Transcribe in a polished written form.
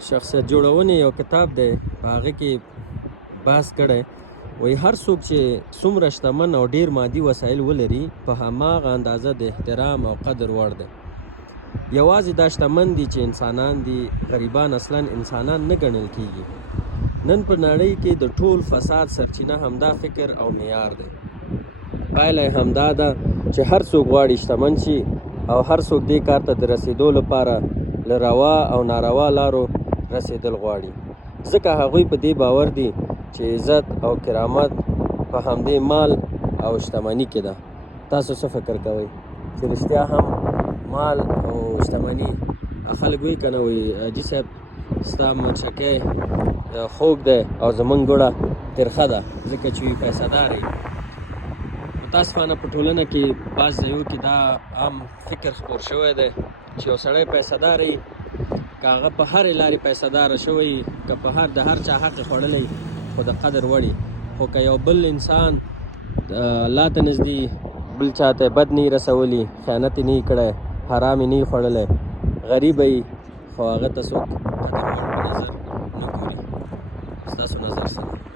شخصیت جوړونې یو کتاب دی، په هغه کې بحث کړی وایي هر څوک چې څومره شتمن او ډیر مادي وسایل ولري په هماغه اندازه د احترام او قدر وړ دی. یوازې دا شتمن دي چې انسانان دي، غریبان اصلا انسانان نه ګڼل کیږي. نن په نړۍ کې د ټول فساد سرچینه همدا فکر او معیار دی. پایله یې همدا ده چې هر څوک غواړي شتمن شي او هر څوک دې کار ته د رسیدو لپاره له روا او ناروا لارو رسیدل غواړي، ځکه هغوی په دې باور دي چې عزت او کرامت په همدې مال او شتمني کې ده. تاسو څه فکر کوئ چې رښتیا هم مال او شتمني؟ خلک وایي که نه وایي حاجي صاحب ستا مرچکی خوږ دی او زمونږ ګوړه ترخه ده ځکه چې وي پیسه دار یې. متاسفانه په ټولنه کې بعض ځایو کې دا عام فکر خپور شوی دی چې یو سړی پیسه دار یي، که هغه په هرې لارې پیسه داره شوی، که په د هر چا حق یې خوړلی خو د قدر وړي، خو که یو بل انسان الله ته نږدې بل چا ته بد نه یې رسولی، خیانت یې نه یې کړی، حرام یې نه یې خوړلی، غریبه یي، خو هغه ته څوک قدر وړ په نظر نه ګوري. ستاسو نظر څه دی؟